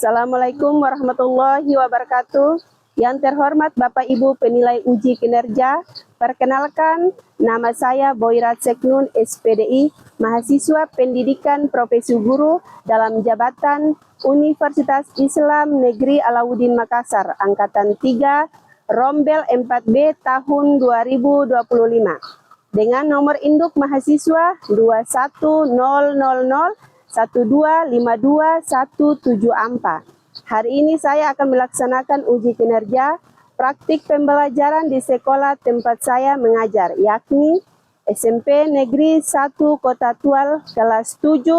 Assalamualaikum warahmatullahi wabarakatuh. Yang terhormat Bapak Ibu penilai uji kinerja, perkenalkan nama saya Boyrat Seknun SPDI, mahasiswa pendidikan profesi guru dalam jabatan Universitas Islam Negeri Alauddin Makassar, Angkatan 3, Rombel 4B tahun 2025. Dengan nomor induk mahasiswa 2100012521744. Hari ini saya akan melaksanakan uji kinerja praktik pembelajaran di sekolah tempat saya mengajar, yakni SMP Negeri 1 Kota Tual kelas 7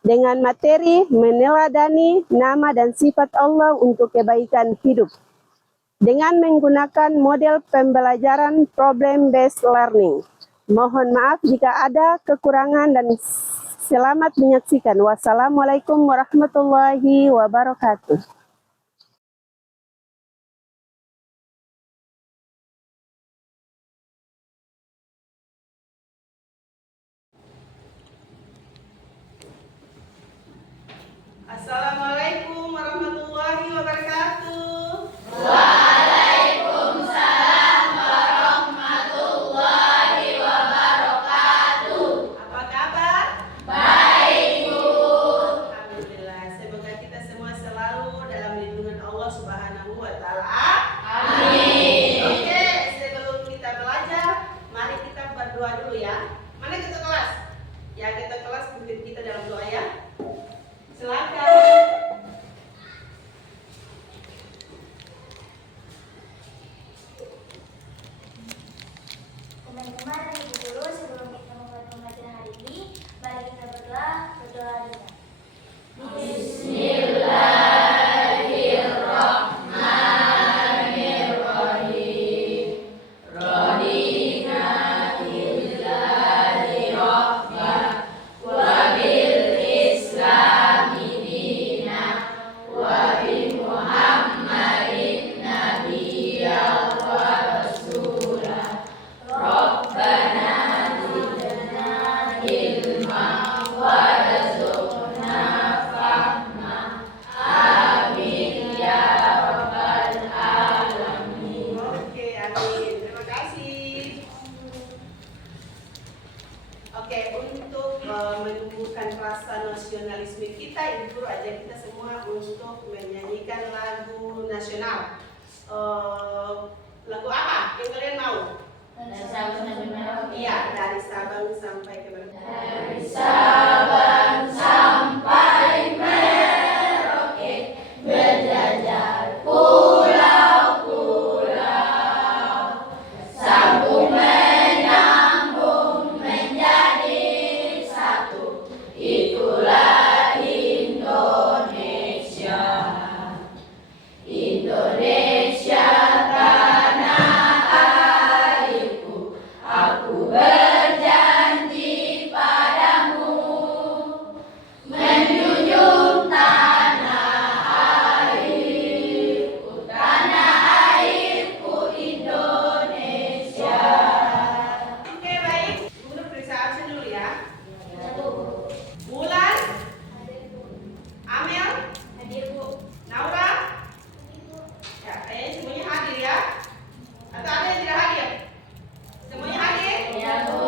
dengan materi meneladani nama dan sifat Allah untuk kebaikan hidup dengan menggunakan model pembelajaran problem-based learning. Mohon maaf jika ada kekurangan dan selamat menyaksikan. Wassalamualaikum warahmatullahi wabarakatuh. Assalamualaikum warahmatullahi wabarakatuh. Waalaikumsalam warahmatullahi wabarakatuh. Apa kabar? Baik, Bu. Alhamdulillah. Semoga kita semua selalu dalam lindungan Allah Subhanahu wa Ta'ala. Amin. Oke, sebelum kita belajar, mari kita berdoa dulu ya. Mana kita kelas? Ya, kita kelas pimpin kita dalam doa ya. Silakan. Teman-teman, Ibu Guru, sebelum kita memulai pembelajaran hari ini, mari kita berdoa dulu. Bismillahirrahmanirrahim. Radina billahi rabbah wa bil islami dina wa bi Muhammadin nabiyya wa rasulah. Rabbana zidna ilma warzuqna fahma. Amin ya rabbal alamin. Oke, amin. Terima kasih. Oke, untuk menumbuhkan rasa nasionalisme kita, Ibu Guru ajak kita semua untuk menyanyikan lagu nasional. Lagu apa yang kalian mau? Iya, dari Sabang sampai ke Merauke. Dari Sabang sampai Merauke, berjajar pulau-pulau, sambung menyambung menjadi satu. Itulah Indonesia. Indonesia tanah airku, aku berjanji padamu menjunjung tanah airku Indonesia. Oke, baik. Ibu Guru periksa absen dulu ya. Bulan, Amel, Naura. Ya, kayaknya semuanya hadir ya. Atau ada yang tidak hadir? Semuanya hadir? Ya, Bu.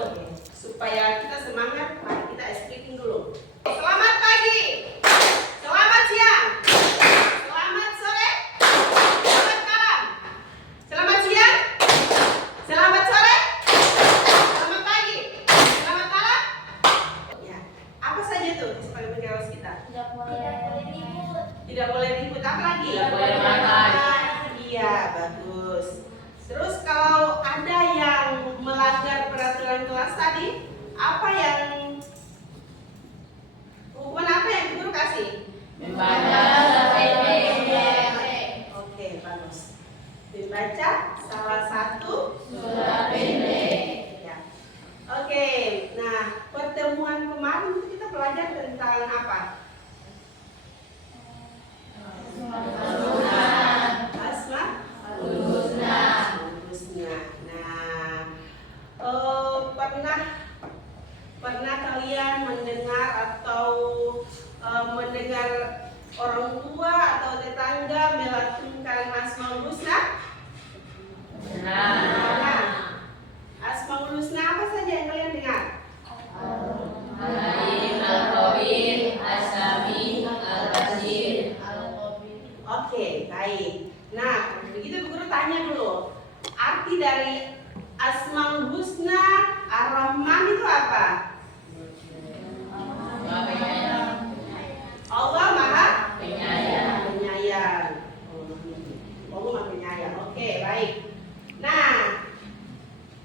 Oke. Supaya kita semangat, mari kita speaking dulu. Selamat pagi. Selamat siang. Selamat sore. Selamat malam. Selamat siang. Selamat sore. Selamat pagi. Selamat malam. Ya, apa saja tuh sebagai pengawas kita? Tidak boleh ribut. Tidak boleh ribut, apa lagi? Tidak boleh marah. Iya, bagus. Terus kalau ada yang melanggar peraturan kelas tadi, apa yang hukuman apa yang Guru kasih? Membaca pendek. Oke, bagus. Membaca salah satu Surat pendek. ya. Oke, nah pertemuan kemarin itu kita belajar tentang apa? Asma? Husna. Husna. Nah, pernah kalian mendengar atau mendengar orang tanya dulu. Arti dari Asmaul Husna Ar-Rahman itu apa? Allah Maha Penyayang. Allah Maha Penyayang. Oke, baik. Nah,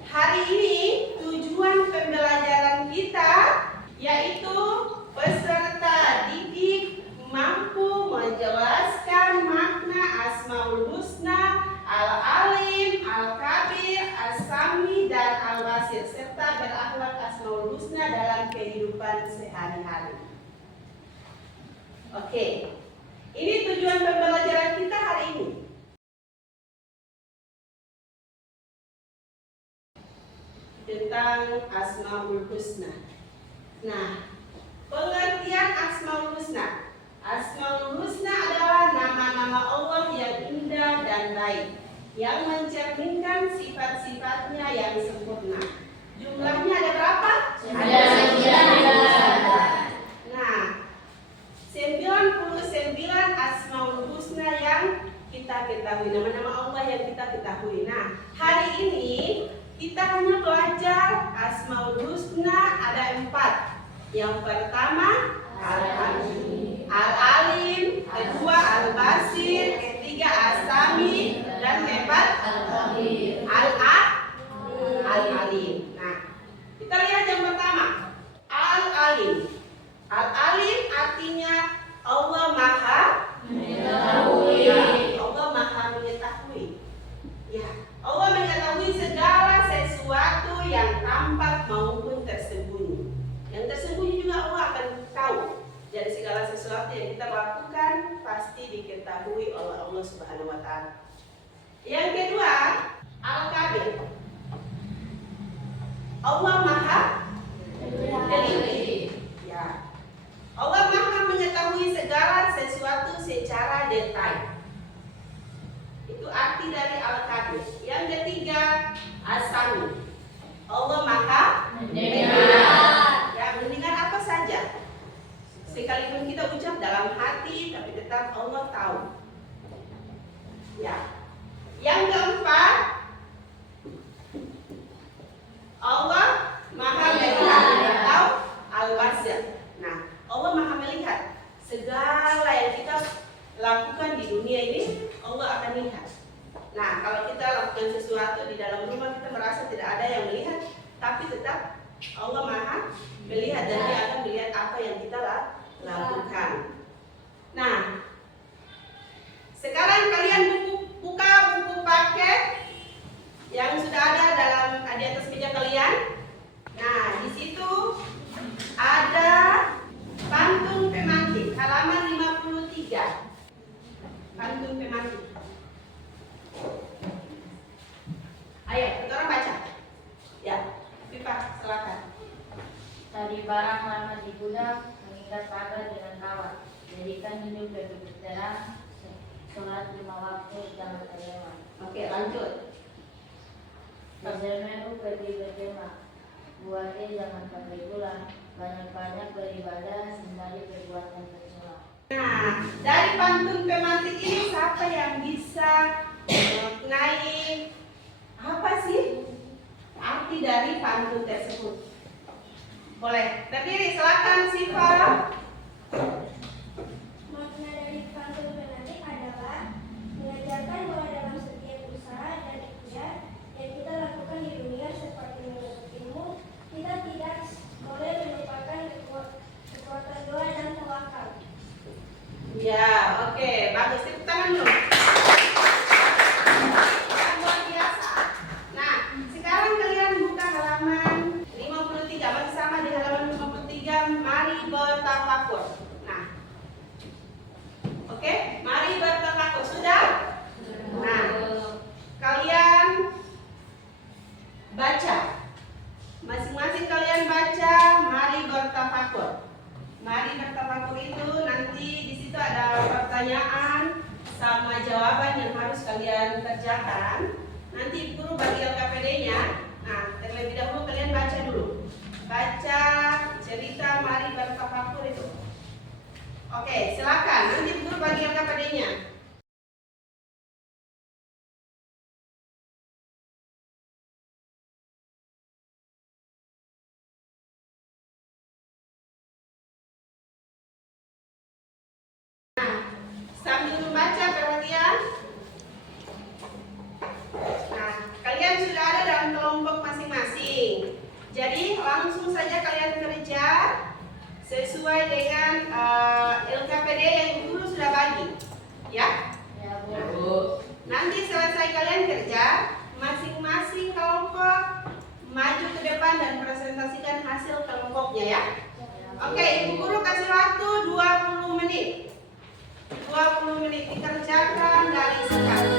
hari ini tujuan pembelajaran kita yaitu peserta didik mampu menjelaskan makna Asmaul Husna, Al-Alim, Al-Kabir, As-Sami, dan Al-Basir serta berakhlak Asmaul Husna dalam kehidupan sehari-hari. Oke, ini tujuan pembelajaran kita hari ini. Tentang Asmaul Husna. Nah, pengertian Asmaul Husna. Asmaul Husna adalah nama-nama Allah yang indah dan baik, yang mencerminkan sifat-sifatnya yang sempurna. Jumlahnya ada berapa? Ada 9. Nah, 99 Asmaul Husna yang kita ketahui, nama-nama Allah yang kita ketahui. Nah, hari ini kita hanya belajar Asmaul Husna ada 4. Yang pertama Al-Alim, kedua Al-Basir, ketiga As-Sami, dan keempat Al-Alim. Nah, kita lihat yang pertama Al-Alim. Al-Alim artinya Allah Maha Mengetahui. Allah Maha mengetahui. Ya, Allah mengetahui segala sesuatu yang tampak maupun tersembunyi. Yang tersembunyi juga Allah akan tahu. Jadi segala sesuatu yang kita lakukan pasti diketahui oleh Allah Subhanahu wa taala. Yang kedua, Al-Kabir. Allah Maha teliti. Ya. Allah Maha mengetahui segala sesuatu secara detail. Itu arti dari Al-Kabir. Yang ketiga, As-Sami. Allah Maha Mendengar. Ya, mendengar apa saja. Sekalipun kita ucap dalam hati, tapi tetap Allah tahu. Ya. Yang keempat, Allah Maha melihat atau Al-Basir. Nah, Allah Maha melihat segala yang kita lakukan di dunia ini, Allah akan lihat. Nah, kalau kita lakukan sesuatu di dalam rumah, kita merasa tidak ada yang melihat, tapi tetap Allah Maha melihat dan Dia akan melihat apa yang kita lakukan. Nah, sekarang kalian buka buku paket yang sudah ada di atas meja kalian. Nah, di situ ada pantun pemantik halaman 53. Pantun pemantik. Ayo, kita orang baca. Ya, Pipa, silakan. Tadi barang lama di gudang, mengikat pagar dengan kawat. Jadikan hidup lebih berterang, sholat 5 waktu, jangan terlewat. Oke, lanjut. Bersemeru pergi berjemaah, buatnya jangan pakai gula, banyak-banyak beribadah, hindari perbuatan tercela. Nah, dari pantun pemantik ini siapa yang bisa mengenai apa sih arti dari pantun tersebut? Boleh, berdiri, silakan Siva. Makna dari pantun pemantik adalah mengajarkan bahwa dalam setiap usaha dan ikhtiar yang kita lakukan di dunia seperti menuntut ilmu, kita tidak boleh melupakan kekuatan doa dan tawakal. Ya, oke, bagus. Tepuk tangan dulu. Luar biasa. Nah, sekarang kalian buka halaman 53, masih sama di halaman 53. Mari bertafakur. Nah, oke, mari bertafakur. Sudah? Nah, kalian baca. Masing-masing kalian baca. Mari bertafakur. Mari bertafakur itu nanti di situ ada pertanyaan sama jawaban yang harus kalian kerjakan. Nanti guru bagi LKPD-nya. Nah, terlebih dahulu kalian baca dulu. Baca cerita mari bertafakur itu. Oke, silakan. Nanti guru bagi LKPD-nya. Sambil membaca, perhatian. Nah, kalian sudah ada dalam kelompok masing-masing. Jadi langsung saja kalian kerja sesuai dengan LKPD yang guru sudah bagi, ya. Ya, Bu. Nanti selesai kalian kerja, masing-masing kelompok maju ke depan dan presentasikan hasil kelompoknya, ya. Oke, Ibu Guru kasih waktu 20 menit. 20 menit dikerjakan dari sekarang.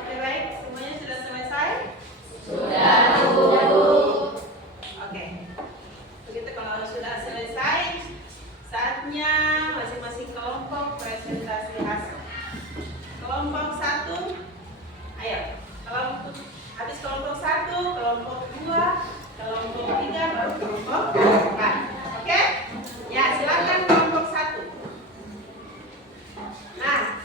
Oke, baik, semuanya sudah selesai? Sudah, Bu. Oke. Begitu kalau sudah selesai, saatnya masing-masing kelompok presentasi hasil. Kelompok 1, ayo. Kelompok habis kelompok 1, kelompok 2, kelompok 3, baru kelompok 4. Oke? Ya, silakan kelompok 1. Nah,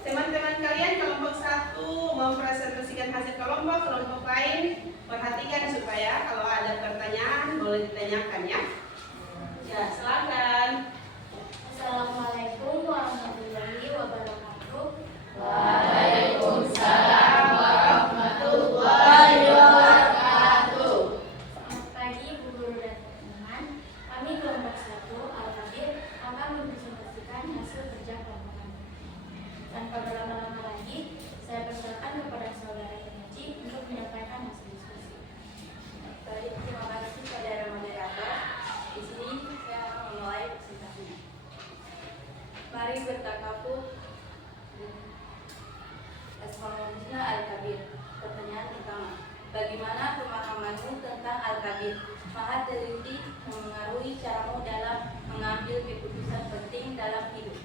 teman-teman kalian kelompok 1 mempresentasikan hasil kelompok, kelompok lain perhatikan supaya kalau ada pertanyaan boleh ditanyakan, ya. Ya, silakan. Assalamualaikum warahmatullahi wabarakatuh. Waalaikumsalam warahmatullahi wabarakatuh. Selamat pagi Bu Guru dan teman-teman. Kami kelompok 1 Al-Kabir akan mempresentasikan hasil kerja kelompok kami. Tanpa berlama-lama lagi, saya persilakan kepada saudara pengaji untuk menyampaikan hasil diskusi. Baik, terima kasih saudara moderator. Di sini saya akan memulai presentasinya. Mari bertakaful. Asmaul-Husna Al-Kabir. Pertanyaan pertama, bagaimana pemahamanmu tentang Al-Kabir? Maha teliti memengaruhi caramu dalam mengambil keputusan penting dalam hidup.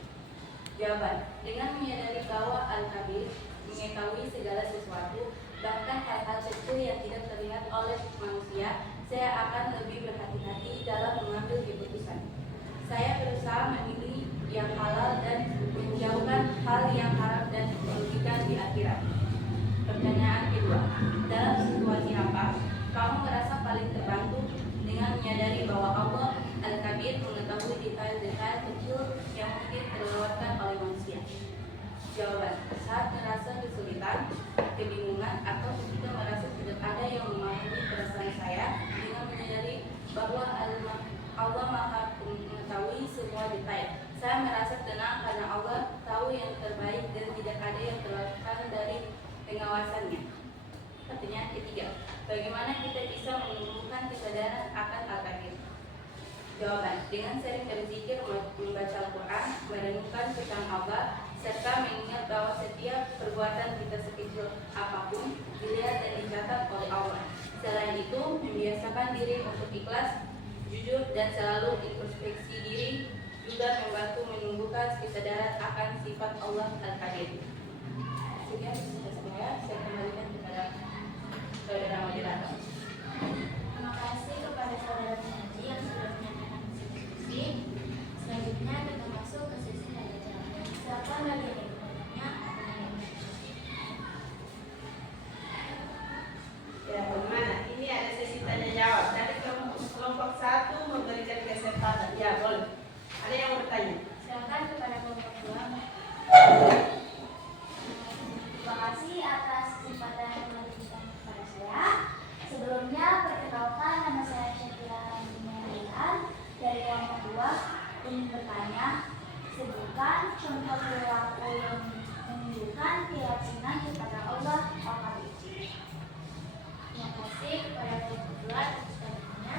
Jawaban, dengan menyadari bahwa Al-Kabir mengetahui segala sesuatu, bahkan hal-hal kecil yang tidak terlihat oleh manusia, saya akan lebih berhati-hati dalam mengambil keputusan. Saya berusaha memilih yang halal dan menjauhkan hal yang haram dan merugikan di akhirat. Pertanyaan kedua, dalam situasi apa kamu merasa paling terbantu dengan menyadari bahwa Allah Al-Kabir mengetahui detail-detail kecil yang mungkin terlewatkan oleh manusia? Jawaban, saat merasa kesulitan, kebingungan, atau ketika merasa tidak ada yang memahami perasaan saya, dengan menyadari bahwa Allah Maha mengetahui semua detail. Saya merasa tenang karena Allah tahu yang terbaik dan tidak ada yang terlewatkan dari pengawasannya. Pertanyaan ketiga, bagaimana kita bisa menumbuhkan kesadaran akan Al-Kabir? Jawaban, dengan sering berzikir, membaca Al-Quran, merenungkan tentang Allah, serta mengingat bahwa setiap perbuatan kita sekecil apapun dilihat dan dicatat oleh Allah. Selain itu, membiasakan diri untuk ikhlas, jujur, dan selalu introspeksi diri juga membantu menumbuhkan kesadaran akan sifat Allah Al-Qadir. Sekian saya kembalikan kepada saudara moderator. Terima kasih kepada saudara pengaji yang sudah menyampaikan diskusi. Selanjutnya kita masuk ke sesi tanya jawab. Silakan bagi yang ingin bertanya atau yang ingin Ya, bagaimana? Ini ada sesi tanya jawab. Dari kelompok 1 memberikan kesempatan. Ya, boleh. Ada yang mau bertanya? Silakan kepada kelompok 2. Terima kasih atas kesempatan yang diberikan kepada saya. Sebelumnya, perkenalkan nama saya Syakira Hamidiyah dari kelompok 2. Ingin bertanya, sebutkan contoh perilaku yang menunjukkan keyakinan kepada Allah Al-Qadir. Terima kasih kepada kelompok 2 atas pertanyaannya.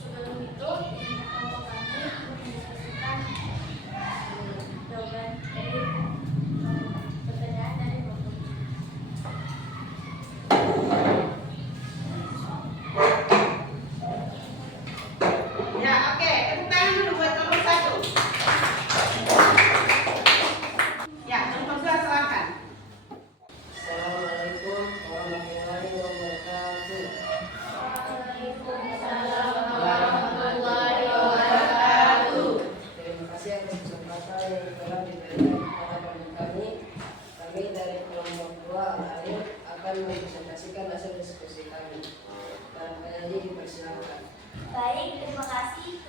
Sebelum itu, kelompok kami mendiskusikan jawaban dari pertanyaan dari kelompok. Ya, oke. Tepuk tangan dulu buat nomor 1. Ya, nomor 2 silakan. Assalamualaikum warahmatullahi wabarakatuh. Terima kasih atas kesempatan yang telah diberikan kepada kami. Kami dari kelompok 2 Al-Alim akan mempresentasikan hasil diskusi kami. Dan penyanyi dipersilakan. Baik, terima kasih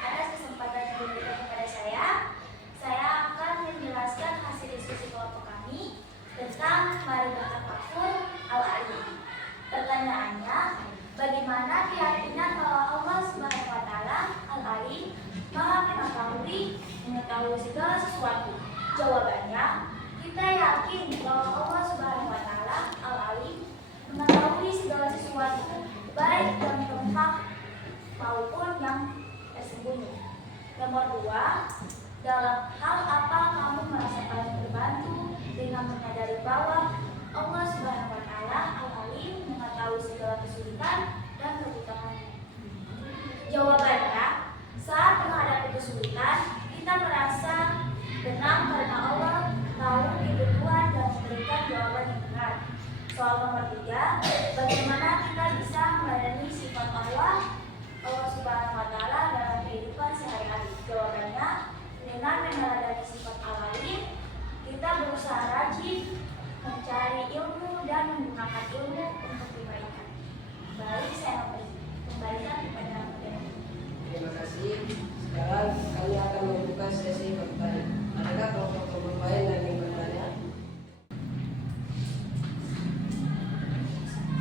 atas kesempatan yang diberikan kepada saya. Saya akan menjelaskan hasil diskusi kelompok kami tentang Marikat Tafakkur Al-Alim. Pertanyaannya, bagaimana keyakinan bahwa Allah Subhanahu wa Ta'ala Al-Alim Maha mengetahui segala sesuatu? Jawabannya, kita yakin bahwa Allah Subhanahu wa Ta'ala Al-Alim mengetahui segala sesuatu, baik yang tampak maupun yang tersembunyi. Nomor 2, dalam hal apa kamu merasa paling terbantu dengan menyadari bahwa Allah Subhanahu wa Ta'ala Al-Alim mengetahui segala kesulitan dan kebutuhanmu? Jawabannya, saat menghadapi kesulitan, kita merasa tenang karena Allah tahu kebutuhan dan memberikan jawaban yang benar. Soal nomor 3, bagaimana kita bisa meladeni sifat Allah Subhanahu wa Ta'ala dalam kehidupan sehari-hari? Jawabannya, dengan meneladani sifat Al-Alim, kita berusaha rajin mencari ilmu dan menggunakan ilmu untuk kebaikan. Baik, saya kembalikan kepada moderator. Terima kasih. Sekarang kami akan membuka sesi pertanyaan. Adakah kelompok lain yang ingin bertanya?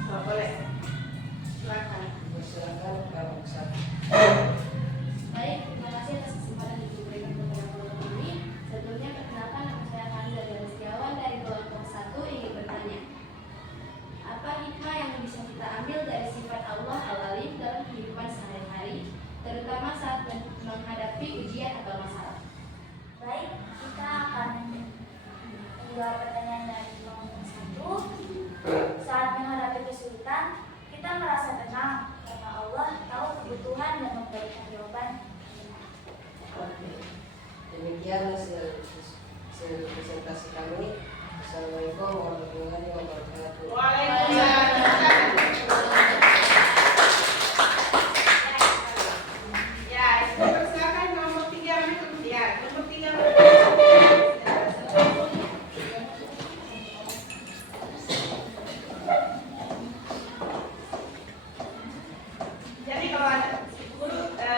Oh, boleh. Silakan. Silakan kelompok 1. Baik, terima kasih atas kesempatan yang diberikan kepada kelompok ini. Sebelumnya perkenalkan nama saya Hamida dari Setiawan dari kelompok 1 ingin bertanya. Apa hikmah yang bisa kita ambil dari sifat Allah Al-Alim dalam kehidupan sehari-hari, terutama saat menghadapi ujian atau masalah? Baik, kita akan menjawab pertanyaan dari kelompok 1. Saat menghadapi kesulitan, kita merasa tenang karena Allah tahu kebutuhan dan memberikan jawaban. Demikian hasil presentasi kami. Assalamualaikum warahmatullahi wabarakatuh. Waalaikumsalam. Ya, silakan nomor 3 menit. Ya, nomor 3 menit. Jadi kalau ada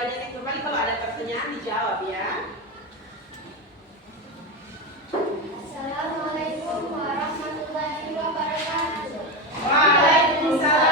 jadi kembali kalau ada pertanyaan dijawab ya. Assalamualaikum warahmatullahi wabarakatuh. Waalaikumsalam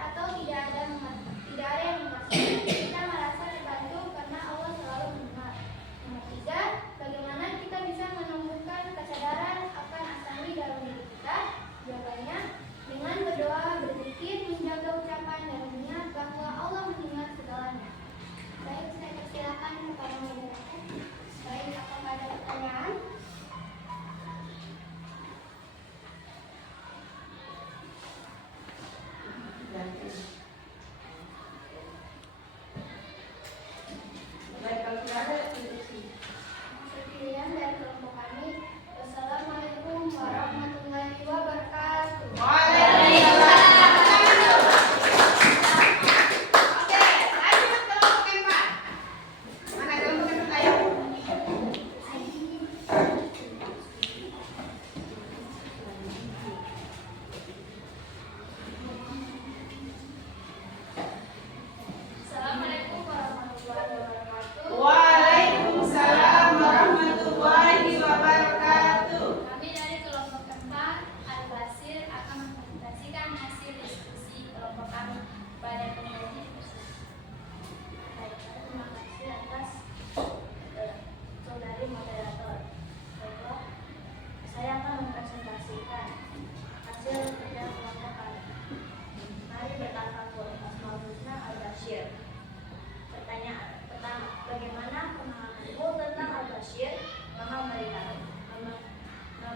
atau tidak ada yang mengasihi, kita merasa terbantu karena Allah selalu mendengar. Nomor 3, bagaimana kita bisa menumbuhkan kesadaran akan asami dalam diri kita? Jawabannya dengan berdoa, berzikir, menjaga ucapan dan mengingat bahwa Allah mendengar segalanya. Baik, saya persilakan kepada moderator. Baik, apakah ada pertanyaan? Baik, kalau tidak ada diskusi. Pilihan dari kelompok kami. Wassalamualaikum warahmatullahi wabarakatuh. Waalaikumsalam. Oke, lanjut kelompok keempat. Mana kelompok keempat? Ayo. Assalamualaikum warahmatullahi wabarakatuh. Waalaikumsalam warahmatullahi wabarakatuh. Kami dari kelompok keempat Al-Basir akan mempresentasikan hasil diskusi kelompok kami pada penyaji. Baik, terima kasih atas saudari moderator. Baiklah, saya akan mempresentasikan hasil kerja kelompok kami. Mari bertafakur. Asmaul Husna Al-Bashir. Pertanyaan pertama, bagaimana pemahamanmu tentang Al-Bashir? Maha memberikan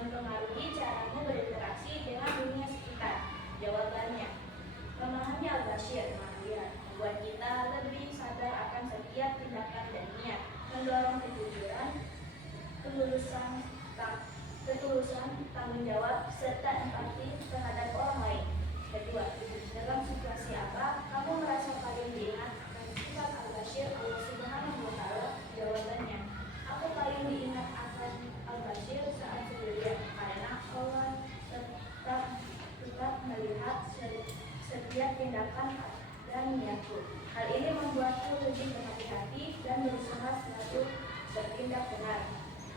mempengaruhi caramu berinteraksi dengan dunia sekitar. Jawabannya, memahami Al-Bashir membuat kita lebih sadar akan setiap tindakan dan niat, mendorong kejujuran, ketulusan, tanggung jawab, serta empati terhadap orang lain. Kedua, dalam situasi apa kamu merasa paling diingat akan sifat Al-Bashir Allah Subhanahu wa Ta'ala? Jawabannya, aku paling diingat akan Al-Bashir saat sendirian karena Allah tetap melihat setiap tindakan dan niatku. Hal ini membuatku lebih berhati-hati dan berusaha selalu bertindak benar.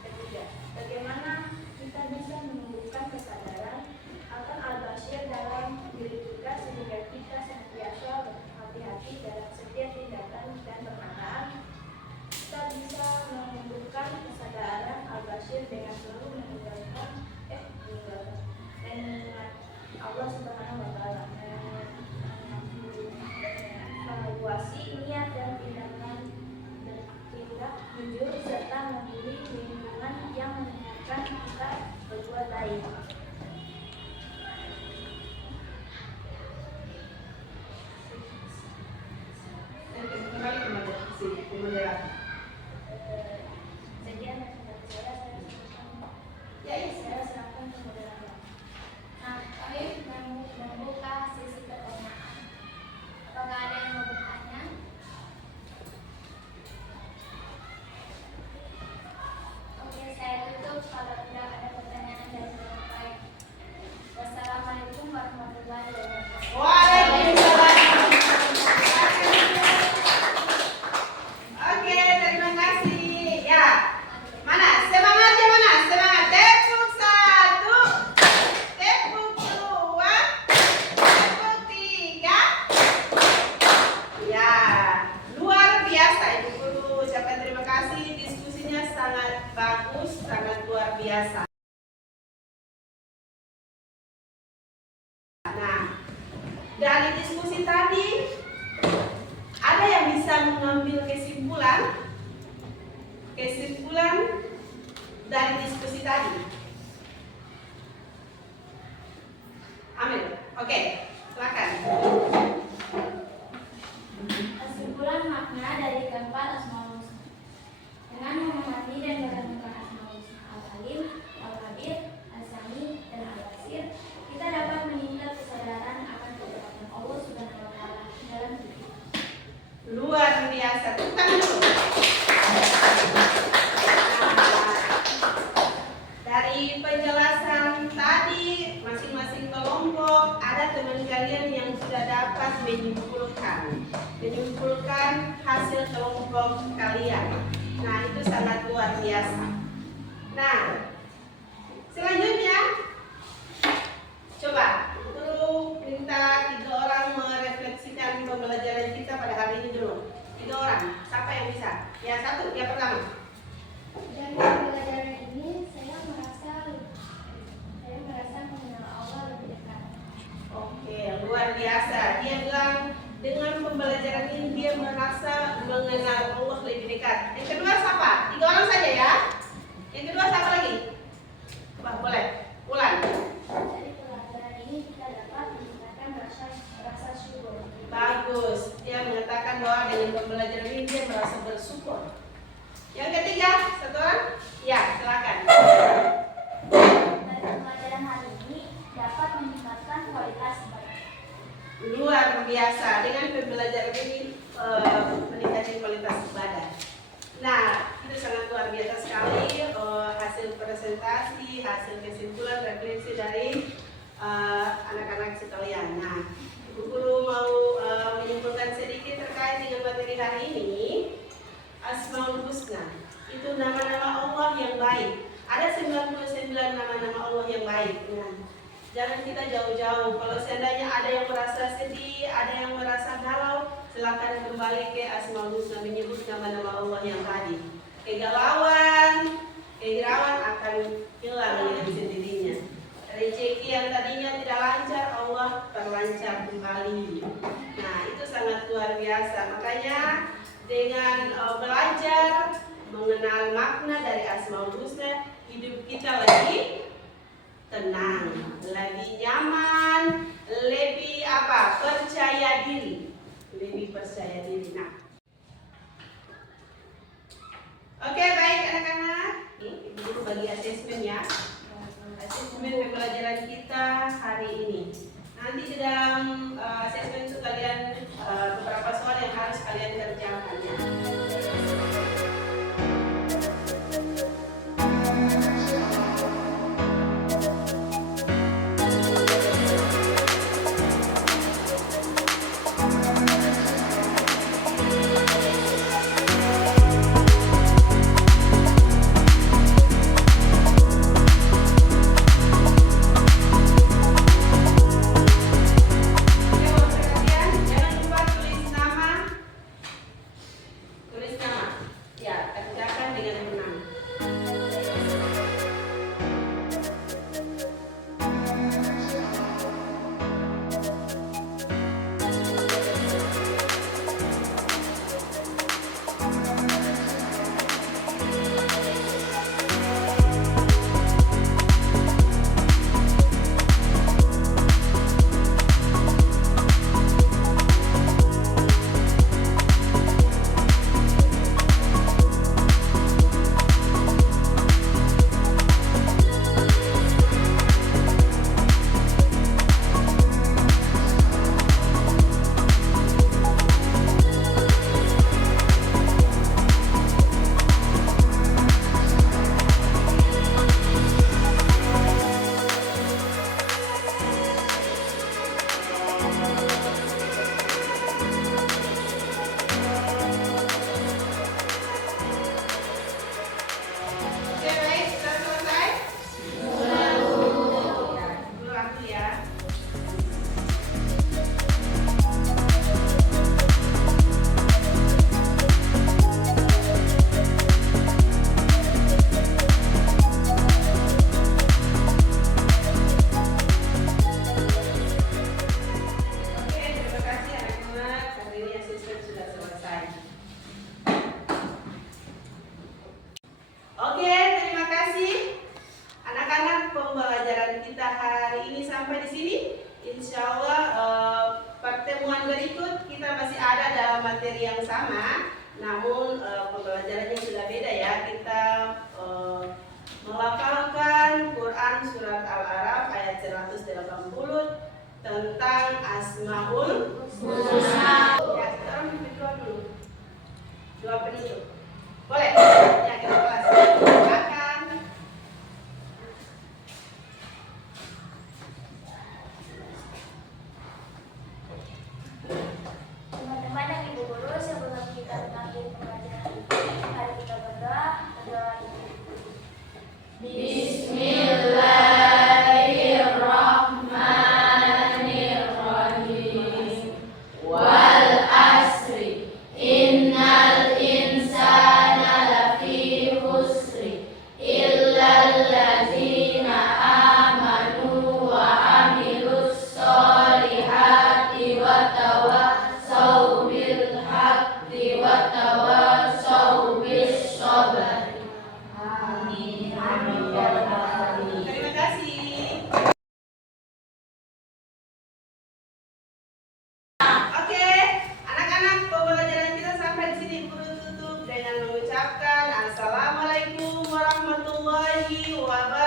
Ketiga, bagaimana kita bisa menumbuhkan kesadaran akan Al-Bashir dalam diri kita sehingga kita senantiasa berhati-hati dalam setiap tindakan dan perkataan. Kita bisa menumbuhkan kesadaran Al-Bashir dengan selalu meninggalkan dan mengingat Allah Subhanahu wa Ta'ala, mengevaluasi niat dan tindakan bertindak jujur serta memilih lingkungan yang mengingatkan kita berbuat baik. Kembali ke moderator. Sekian presentasi saya Ya, iya. saya serahkan ke moderator. Nah, kami membuka sesi pertanyaan. Apakah ada yang mau bertanya? Oke, saya tutup kalau tidak ada pertanyaan dari kelompok lain. Wassalamualaikum warahmatullahi wabarakatuh. Waalaikumsalam. Oke, terima kasih. Ya, mana semangatnya mana? Semangat. Tepuk 1, tepuk 2, tepuk 3. Ya, luar biasa Ibu Guru. Ucapkan terima kasih. Diskusinya sangat bagus, sangat luar biasa. Nah, dari diskusi tadi ada yang bisa mengambil kesimpulan dari diskusi tadi. Amin. Oke, silakan. Kesimpulan makna dari keempat Asmaul Husna. Dengan memahami dan merenungkan Asmaul Husna Al-Alim, Al-Qadir, Al-Sami, dan Al-Basir, kita dapat meningkat kesadaran akan kekuatan Allah Subhanahu wa Ta'ala dalam hidup. Luar biasa. Tepuk tangan dulu. Dari penjelasan tadi, masing-masing kelompok ada teman kalian yang sudah dapat menyimpulkan hasil kelompok kalian. Nah, itu sangat luar biasa. Nah, selanjutnya coba guru minta 3 orang dia bilang dengan pembelajaran ini dia merasa mengenal Allah lebih dekat. Yang kedua siapa? 3 orang saja ya. Yang kedua siapa lagi? Wah, boleh. Ulan. Dari pelajaran ini kita dapat meningkatkan rasa syukur. Bagus. Dia mengatakan bahwa dengan pembelajaran ini dia merasa bersyukur. Yang ketiga, satu orang? Ya, silakan. Dari pembelajaran hari ini dapat meningkatkan kualitas ibadah. Luar biasa. Dengan pembelajaran ini meningkatkan kualitas ibadah. Nah, itu sangat luar biasa sekali hasil presentasi, hasil kesimpulan refleksi dari anak-anak sekalian. Nah, Ibu Guru mau menyimpulkan sedikit terkait dengan materi hari ini. Asmaul Husna itu nama-nama Allah yang baik. Ada 99 nama-nama Allah yang baik. Nah, jangan kita jauh-jauh. Kalau seandainya ada yang merasa sedih, ada yang merasa galau, silakan kembali ke Asmaul Husna, menyebut nama-nama Allah yang tadi. Kegalauan akan hilang dengan sendirinya. Rezeki yang tadinya tidak lancar, Allah perlancar kembali. Nah, itu sangat luar biasa. Makanya dengan belajar mengenal makna dari Asmaul Husna, hidup kita lebih tenang, lebih nyaman, lebih percaya diri, Nah, oke, baik anak-anak. Ibu Guru bagi asesmen ya. Asesmen pembelajaran kita hari ini. Nanti di dalam asesmen itu kalian beberapa soal yang harus kalian kerjakan ya. materi yang sama, namun pembelajarannya sudah beda ya. Kita melafalkan Quran surat Al-A'raf ayat 180 tentang Asmaul Husna. Ya, sekarang berdua dulu. Dua penutup. Boleh? Ya, kita kelas. Silakan. Teman-teman dan ibu guru, sebelum kita mengakhiri pembelajaran ini, mari kita berdoa. Berdoa ini. Bismillahirrahmanirrahim. wabah